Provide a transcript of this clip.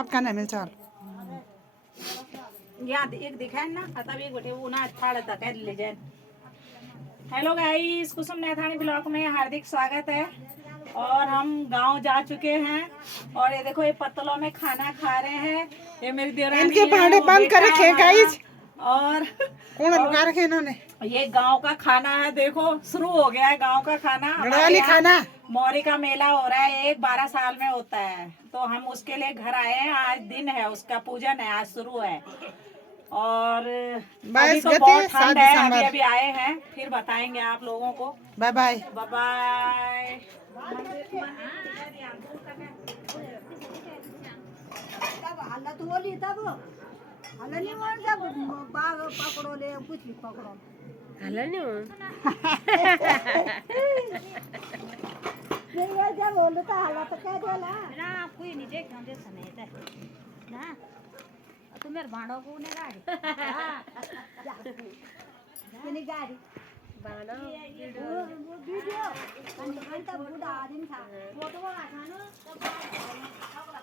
आपका नाम है चल यहाँ एक दिखाए ना तब एक बटे वो ना थाड़ तक है ले जाए। हेलो गाइस, कुसुम नैथानी ब्लॉग में हार्दिक स्वागत है। और हम गांव जा चुके हैं और ये देखो ये पत्तलों में खाना खा रहे हैं। ये मेरी देवरानी इनके है, भांडे वो बंद बेटा कर रखे हैं है हमारा। गाइस। और कौन लुका रखे इन्होंने ये गांव का खाना है, देखो शुरू हो गया है गांव का खाना। गढ़वाली खाना। मौरी का मेला हो रहा है, एक 12 साल में होता है, तो हम उसके लिए घर आए हैं। आज दिन है उसका, पूजन है, आज शुरू है। और अभी तो बहुत ठंड है, अभी अभी आए हैं, फिर बताएंगे आप लोगों को। Bye bye bye bye. तुम्हें भाड़ो को ने गाड़ी गाड़ी वीडियो बुढ़ा आदमी था फोटो